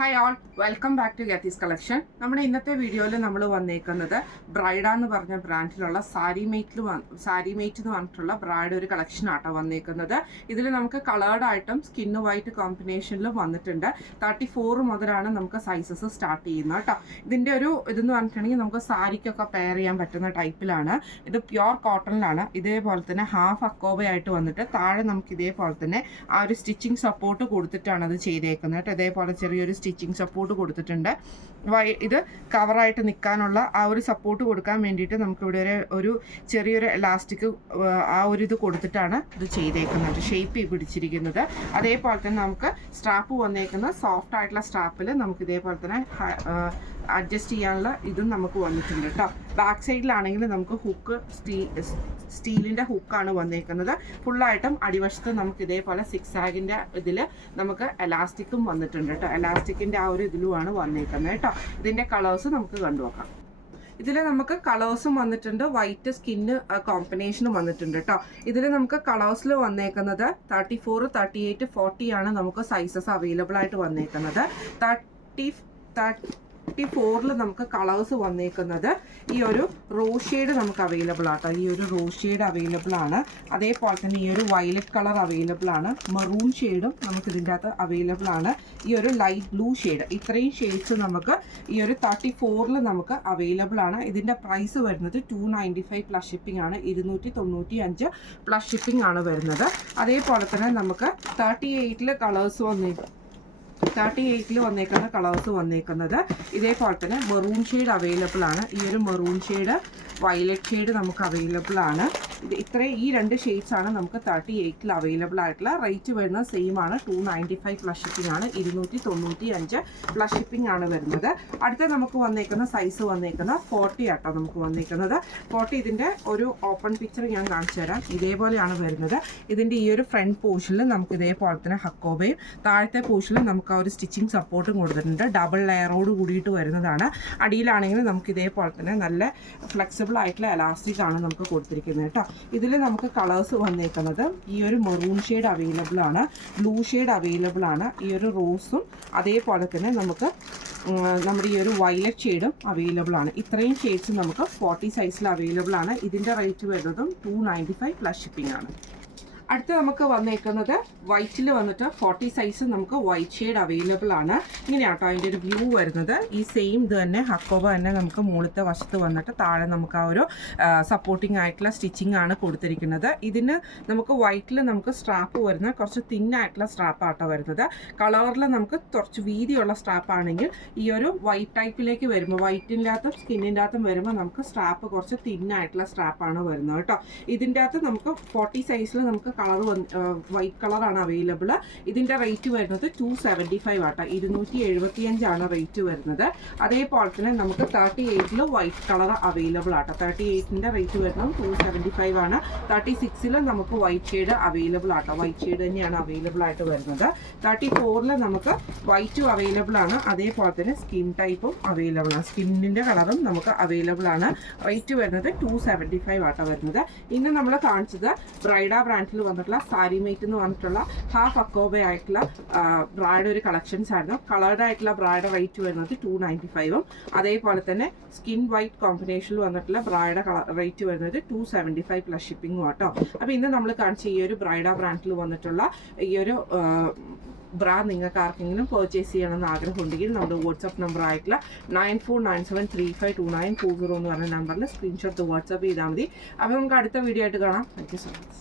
Hi all, welcome back to Gathees collection. നമ്മുടെ ഇന്നത്തെ വീഡിയോയിൽ നമ്മൾ വന്നേക്കുന്നത് ബ്രൈഡ എന്ന് പറഞ്ഞ ബ്രാൻഡിലുള്ള സാരി മേറ്റ് എന്ന് പറഞ്ഞിട്ടുള്ള ബ്രൈഡ് ഒരു കളക്ഷൻ ആട്ടോ വന്നേക്കുന്നത്. ഇതിൽ നമുക്ക് കളേർഡ് ആയിട്ടും സ്കിന്ന് വൈറ്റ് കോമ്പിനേഷനിലും വന്നിട്ടുണ്ട്. 34 മുതലാണ് നമുക്ക് സൈസസ് സ്റ്റാർട്ട് ചെയ്യുന്നത് കേട്ടോ. ഇതിൻ്റെ ഒരു ഇതെന്ന് പറഞ്ഞിട്ടുണ്ടെങ്കിൽ നമുക്ക് സാരിക്കൊക്കെ പെയർ ചെയ്യാൻ പറ്റുന്ന ടൈപ്പിലാണ്. ഇത് പ്യുർ കോട്ടണിലാണ്. ഇതേപോലെ തന്നെ ഹാഫ് അക്കോബയായിട്ട് വന്നിട്ട് താഴെ നമുക്ക് ഇതേപോലെ തന്നെ ആ ഒരു സ്റ്റിച്ചിങ് സപ്പോർട്ട് കൊടുത്തിട്ടാണ് അത് ചെയ്തേക്കുന്നത് കേട്ടോ. ഇതേപോലെ ചെറിയൊരു സ്റ്റിച്ചിങ് സപ്പോർട്ട് കൊടുത്തിട്ടുണ്ട്. ഇത് കവറായിട്ട് നിൽക്കാനുള്ള ആ ഒരു സപ്പോർട്ട് കൊടുക്കാൻ വേണ്ടിയിട്ട് നമുക്കിവിടെ ഒരു ചെറിയൊരു എലാസ്റ്റിക് ആ ഒരു ഇത് കൊടുത്തിട്ടാണ് ഇത് ചെയ്തേക്കുന്നത്, ഷേപ്പ് പിടിച്ചിരിക്കുന്നത്. അതേപോലെ തന്നെ നമുക്ക് സ്ട്രാപ്പ് വന്നേക്കുന്ന സോഫ്റ്റ് ആയിട്ടുള്ള സ്ട്രാപ്പിൽ നമുക്ക് ഇതേപോലെ തന്നെ അഡ്ജസ്റ്റ് ചെയ്യാനുള്ള ഇതും നമുക്ക് വന്നിട്ടുണ്ട് കേട്ടോ. ബാക്ക് സൈഡിലാണെങ്കിൽ നമുക്ക് ഹുക്ക് സ്റ്റീലിൻ്റെ ഹുക്കാണ് വന്നേക്കുന്നത്. ഫുള്ളായിട്ടും അടിവശത്ത് നമുക്ക് ഇതേപോലെ 6 ആഗിൻ്റെ ഇതിൽ നമുക്ക് എലാസ്റ്റിക്കും വന്നിട്ടുണ്ട് കേട്ടോ. എലാസ്റ്റിക്കിൻ്റെ ആ ഒരു ഇതിലുമാണ് വന്നേക്കുന്നത് കേട്ടോ. ഇതിൻ്റെ കളേഴ്സ് നമുക്ക് കണ്ടുനോക്കാം. ഇതിൽ നമുക്ക് കളേഴ്സും വന്നിട്ടുണ്ട്, വൈറ്റ് സ്കിന്ന് കോമ്പിനേഷനും വന്നിട്ടുണ്ട് കേട്ടോ. ഇതിൽ നമുക്ക് കളേഴ്സിൽ വന്നേക്കുന്നത് 34, 38, 40 ആണ് നമുക്ക് സൈസസ് അവൈലബിൾ ആയിട്ട് വന്നേക്കുന്നത്. 34 നമുക്ക് കളേഴ്സ് വന്നേക്കുന്നത് ഈ ഒരു റോസ് ഷെയ്ഡ് നമുക്ക് അവൈലബിൾ ആട്ടോ. ഈ ഒരു റോസ് ഷെയ്ഡ് അവൈലബിൾ ആണ്. അതേപോലെ തന്നെ ഈ ഒരു വയലറ്റ് കളർ അവൈലബിൾ ആണ്. മെറൂൺ ഷെയ്ഡും നമുക്ക് ഇതിൻ്റെ അകത്ത് അവൈലബിൾ ആണ്. ഈ ഒരു ലൈറ്റ് ബ്ലൂ ഷെയ്ഡ്, ഇത്രയും ഷെയ്ഡ്സ് നമുക്ക് ഈ ഒരു 34 നമുക്ക് അവൈലബിൾ ആണ്. ഇതിൻ്റെ പ്രൈസ് വരുന്നത് 295 പ്ലസ് ഷിപ്പിംഗ് ആണ്. 295 പ്ലസ് ഷിപ്പിംഗ് ആണ് വരുന്നത്. അതേപോലെ തന്നെ നമുക്ക് 38 കളേഴ്സ് 38 വന്നേക്കുന്ന കളേഴ്സ് വന്നേക്കുന്നത് ഇതേപോലെ തന്നെ മെറൂൺ ഷെയ്ഡ് അവൈലബിൾ ആണ്. ഈ ഒരു മെറൂൺ ഷെയ്ഡ്, വയലറ്റ് ഷെയ്ഡ് നമുക്ക് അവൈലബിൾ ആണ്. ഈ രണ്ട് ഷെയ്ഡ്സ് ആണ് നമുക്ക് 38 അവൈലബിൾ ആയിട്ടുള്ള. റേറ്റ് വരുന്നത് സെയിം ആണ്, 295 പ്ലസ് ഷിപ്പിംഗ് ആണ്. 295 പ്ലസ് ഷിപ്പിംഗ് ആണ് വരുന്നത്. അടുത്ത നമുക്ക് വന്നേക്കുന്ന സൈസ് വന്നേക്കുന്ന 40 ആട്ടോ നമുക്ക് വന്നേക്കുന്നത്. 40 ഇതിൻ്റെ ഒരു ഓപ്പൺ പിക്ചർ ഞാൻ കാണിച്ചു തരാം. ഇതേപോലെയാണ് വരുന്നത്. ഇതിൻ്റെ ഈ ഒരു ഫ്രണ്ട് പോർഷനിൽ നമുക്ക് ഇതേപോലെ തന്നെ ഹക്കോബയും താഴത്തെ പോർഷനിൽ നമുക്ക് ആ ഒരു സ്റ്റിച്ചിങ് സപ്പോർട്ടും കൊടുത്തിട്ടുണ്ട്. ഡബിൾ ലെയറോട് കൂടിയിട്ട് വരുന്നതാണ്. അടിയിലാണെങ്കിൽ നമുക്ക് ഇതേപോലെ തന്നെ നല്ല ഫ്ലെക്സിബിൾ ആയിട്ടുള്ള എലാസ്റ്റിക് ആണ് നമുക്ക് കൊടുത്തിരിക്കുന്നത് കേട്ടോ. ഇതിൽ നമുക്ക് കളേഴ്സ് വന്നേക്കുന്നത് ഈ ഒരു മെറൂൺ ഷെയ്ഡ് അവൈലബിൾ ആണ്, ബ്ലൂ ഷെയ്ഡ് അവൈലബിൾ ആണ്, ഈ ഒരു റോസും അതേപോലെ തന്നെ നമുക്ക് നമ്മുടെ ഈ ഒരു വയലറ്റ് ഷെയ്ഡും അവൈലബിൾ ആണ്. ഇത്രയും ഷെയ്ഡ്സ് നമുക്ക് 40 സൈസിൽ അവൈലബിൾ ആണ്. ഇതിൻ്റെ റേറ്റ് വരുന്നതും 295 പ്ലസ് ഷിപ്പിംഗ് ആണ്. അടുത്ത് നമുക്ക് വന്നേക്കുന്നത് വൈറ്റിൽ വന്നിട്ട് 40 സൈസ് നമുക്ക് വൈറ്റ് ഷെയ്ഡ് അവൈലബിൾ ആണ്. ഇങ്ങനെയാട്ടോ അതിൻ്റെ ഒരു വ്യൂ വരുന്നത്. ഈ സെയിം ഇത് തന്നെ ഹക്കോബ തന്നെ നമുക്ക് മുകളിലത്തെ വശത്ത് വന്നിട്ട് താഴെ നമുക്ക് ആ ഒരു സപ്പോർട്ടിംഗ് ആയിട്ടുള്ള സ്റ്റിച്ചിങ് ആണ് കൊടുത്തിരിക്കുന്നത്. ഇതിന് നമുക്ക് വൈറ്റിൽ നമുക്ക് സ്ട്രാപ്പ് വരുന്നത് കുറച്ച് തിന്നായിട്ടുള്ള സ്ട്രാപ്പാട്ടോ വരുന്നത്. കളറിൽ നമുക്ക് കുറച്ച് വീതിയുള്ള സ്ട്രാപ്പാണെങ്കിൽ ഈ ഒരു വൈറ്റ് ടൈപ്പിലേക്ക് വരുമ്പോൾ വൈറ്റിൻ്റെ അകത്തും സ്കിന്നിൻ്റെ അകത്തും വരുമ്പോൾ നമുക്ക് സ്ട്രാപ്പ് കുറച്ച് തിന്നായിട്ടുള്ള സ്ട്രാപ്പാണ് വരുന്നത് കേട്ടോ. ഇതിൻ്റെ അകത്ത് നമുക്ക് 40 സൈസിൽ നമുക്ക് കളർ വൈറ്റ് കളറാണ് അവൈലബിൾ. ഇതിൻ്റെ റേറ്റ് വരുന്നത് 275 ആട്ടോ. 275 ആണ് റേറ്റ് വരുന്നത്. അതേപോലെ തന്നെ നമുക്ക് 38 വൈറ്റ് കളർ അവൈലബിൾ ആട്ടോ. 38ൻ്റെ റേറ്റ് വരുന്നത് 275 ആണ്. 36 നമുക്ക് വൈറ്റ് ഷെയ്ഡ് അവൈലബിൾ ആട്ടോ. വൈറ്റ് ഷെയ്ഡ് തന്നെയാണ് അവൈലബിൾ ആയിട്ട് വരുന്നത്. 34 നമുക്ക് വൈറ്റും അവൈലബിൾ ആണ്. അതേപോലെ തന്നെ സ്കിൻ ടൈപ്പും അവൈലബിൾ ആണ്. സ്കിന്നിൻ്റെ കളറും നമുക്ക് അവൈലബിൾ ആണ്. റേറ്റ് വരുന്നത് 275 ആട്ടോ വരുന്നത്. ഇന്ന് നമ്മൾ കാണിച്ചത് ബ്രൈഡ ബ്രാൻഡിൽ വന്നിട്ടുള്ള സാരി മേറ്റ് എന്ന് പറഞ്ഞിട്ടുള്ള ഹാഫ് അക്കോബ ആയിട്ടുള്ള ബ്രാഡ് ഒരു കളക്ഷൻസ് ആയിരുന്നു. കളേർഡ് ആയിട്ടുള്ള ബ്രാഡ് റേറ്റ് വരുന്നത് 295ഉം അതേപോലെ തന്നെ സ്കിൻ വൈറ്റ് കോമ്പിനേഷനിൽ വന്നിട്ടുള്ള ബ്രാഡ് റേറ്റ് വരുന്നത് 275 പ്ലസ് ഷിപ്പിംഗും ആട്ടോ. അപ്പോൾ ഇന്ന് നമ്മൾ കാണിച്ച ഈ ഒരു ബ്രൈഡ ബ്രാൻഡിൽ വന്നിട്ടുള്ള ഈ ഒരു ബ്രാ നിങ്ങൾക്ക് ആർക്കെങ്കിലും പർച്ചേസ് ചെയ്യണമെന്ന് ആഗ്രഹമുണ്ടെങ്കിൽ നമ്മുടെ വാട്സപ്പ് നമ്പർ ആയിട്ടുള്ള 9497352940 എന്ന് പറഞ്ഞ നമ്പറിൽ സ്ക്രീൻഷോട്ട് വാട്സപ്പ് ചെയ്താൽ മതി. അപ്പോൾ നമുക്ക് അടുത്ത വീഡിയോ ആയിട്ട് കാണാം. Thank you so much.